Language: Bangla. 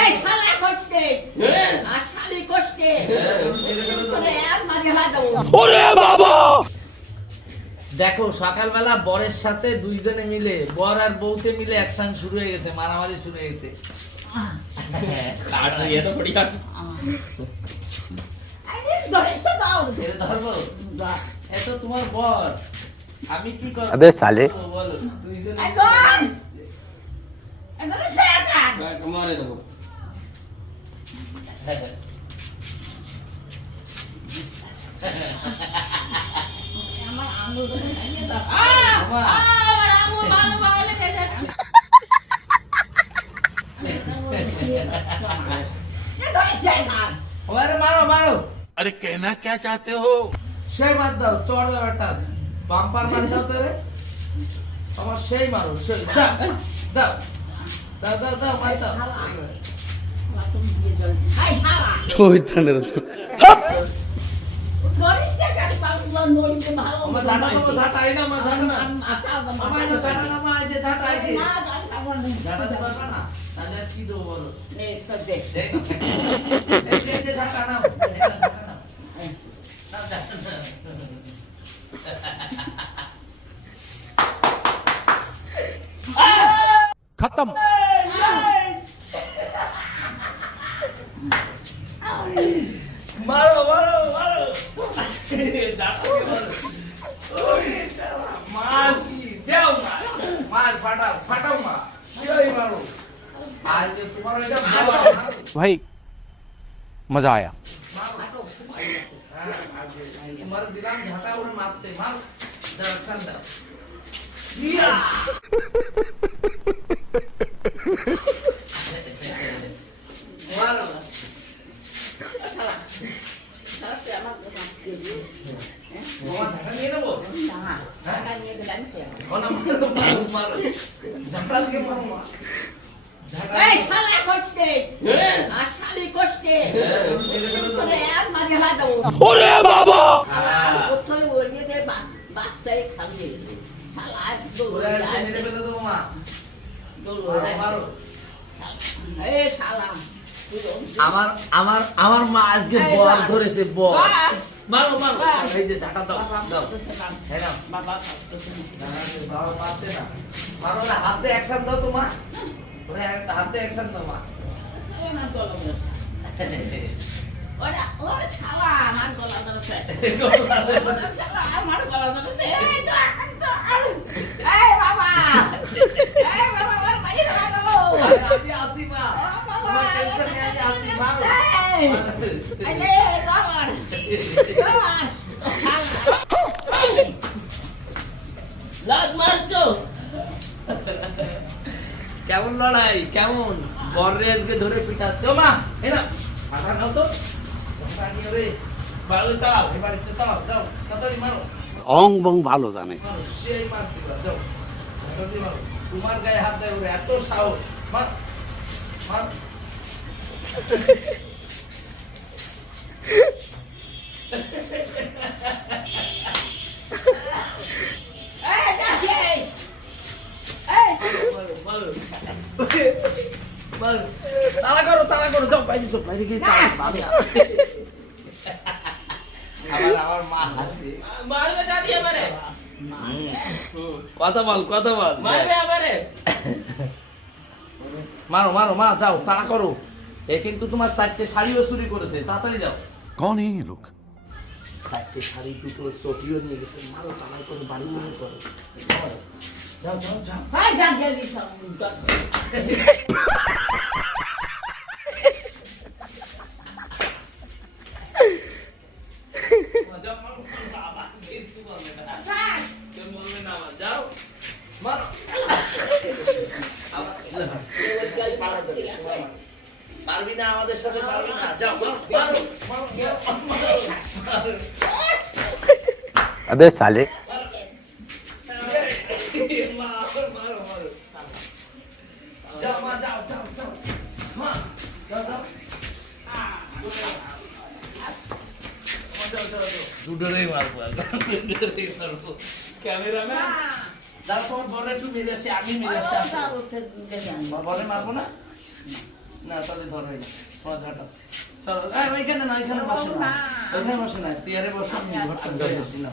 এই শালা করতে আর শালি করতে তোরে আর মারি হাদাও। ওরে বাবা! দেখো সকালবেলা বরের সাথে দুইজনে মিলে বর আর বউতে মিলে অ্যাকশন শুরু হয়ে গেছে, মারামারি শুরু হয়ে গেছে। কাট দিয়ে তো পড়ি কাট। আরে ধরে তো দাও ছেড়ে ধরবো? এত তোমার বর, আমি কি করব? अबे साले বলো দুইজনে। এই ধর এত সেটা কাট মারে দেবো। আমার আঙুল ধরে নিয়ে দাও। বাবা, আমার আঙুল ভালো ভালো লেগে যাচ্ছে। এ ধরে সেটা ওরে মারো মারো। अरे कहना क्या चाहते हो? সেই মার দাও, চড় দাও একটা বাম্পার মার দাও তোরে। আমার সেই মারো, সেই দাও দাও দাও দাও দাও মার দাও। তুমি দিয়ে দাও। হাই হাওয়া নড়িতে গেছে বাবু নড়িতে ভালো আমার ঝাঁটা দেবো, ঝাঁটা এই না আমার ঝাঁটা না। মাথা আমার না ঝাঁটা না, আমার এই যে ঝাঁটা এই যে। না ঝাঁটা বন্ধ ঝাঁটা দিতে পারবে না? তাহলে আর কি দেবো বলো? এই তো দেখ দেখো, এই যে ঝাঁটা নাও, এটা ঝাঁটা নাও। নাও ঝাঁটা নাও। खत्म। মারো মারো মারো, ঝাঁটাকে মারো। ওরে শালা, মার কি দেও, মার মার ফাটাও ফাটাও, মার সেই মারো। আর যে তোমার এটা বল, भाई मजा आया। তোমার দিলাম ঝাঁটা, ওরে মারতে মার দাও, ছাড় দাও। ইয়া! মারো। তাতে আমার কথা কি বাবা, ঝাঁটা নিয়ে নেবো? না টাকা নিয়ে গেলাম তো ও না, মারো, মারো, মারো। ঝাঁটা দিয়ে মারো, মার। ঝাঁটা এই দিয়ে- শালা করতে আর শালি করতে তোরে আর মারি হাদাও। ওরে বাবা! ওখানে ওলিয়ে দে বাচ্চাই খাবে শালা আজ ওরে আজকে মেরে ফেলে দেবো, মা। মারো, মারো। এই শালা আমার আমার আমার মা আজকে বল ধরেছে, বল। মারো মারো, এই যে ঝাঁটা দাও দাও। হ্যাঁ নাও। বাবা বাবা পারছে না। মারো না, হাতে অ্যাকশন দাও তো মা। ওরে হাতে অ্যাকশন দাও মা। ওরা ওরে শালা আমার গলা ধরেছে শালা আমার গলা ধরেছে এই তো এই বাবা ওর মারি হাদাও। আমি আসি মা, তোমার টেনশন নিয়ে আমি আসি, মারো। লাজ মারছো কেমন লড়াই, কেমন বররে আজকে ধরে পিটাচ্ছে। ও মা, এই না পাঠা নাও তো, পাঠা নিয়ে রে বাড়ি তাও, এই বাড়িতে তাও, যাও তাড়াতাড়ি মারো। ओंग बोंग भालो जाने মারো, সেই মার দিবা, যাও তাড়াতাড়ি মারো। তোমার গায়ে হাত দেয় ওরে, এত সাহস। মার মার। এই দাদি এই মারো, মারো। মারো। তাড়া করো, যাও বাইরে যাও, বাইরে গিয়ে তাড়া, আমি আসছি। আবার মা হাসে। মারবে দাদি আমারে। কথা বল, কথা বল। মারবে আমারে। মারো মারো, মা যাও, তাড়া করো। এ কিন্তু তোমার 4টে শাড়িও চুরি করেছে, তাড়াতাড়ি যাও। कौन है ये लोग? 4টে শাড়ি, দুটো চটিও নিয়ে গেছে। মারো, তাড়া করে বাড়ি করে করো। যাও যাও যাও। ভাই যা গেলি সব যাও, মারো, বাবা, কিছু বলবে না। কেউ বলবে না আবার, যাও। মারো। আবার, পারবি না আমাদের সাথে, পারবি না। যাও, মারো, মারো, মারো, মারো, মারো। अबे साले মারো, মারো, মারো। যাও, মা, যাও, যাও, যাও। মা, যাও, যাও। দুটোরেই মারবো, দুটোরেই মারবো। ক্যামেরাম্যান দাঁড়া তোমার বড় একটু মেরে আসি, আমি মেরে আসি। বলে মারবো না? না তাহলে ধরো এটা, তোমার ঝাঁটা। চলো, ওইখানে না, ওইখানে বসে না, ওইখানে বসে না, চেয়ারে বসো, আমি ঘরটা ধরে আসি না।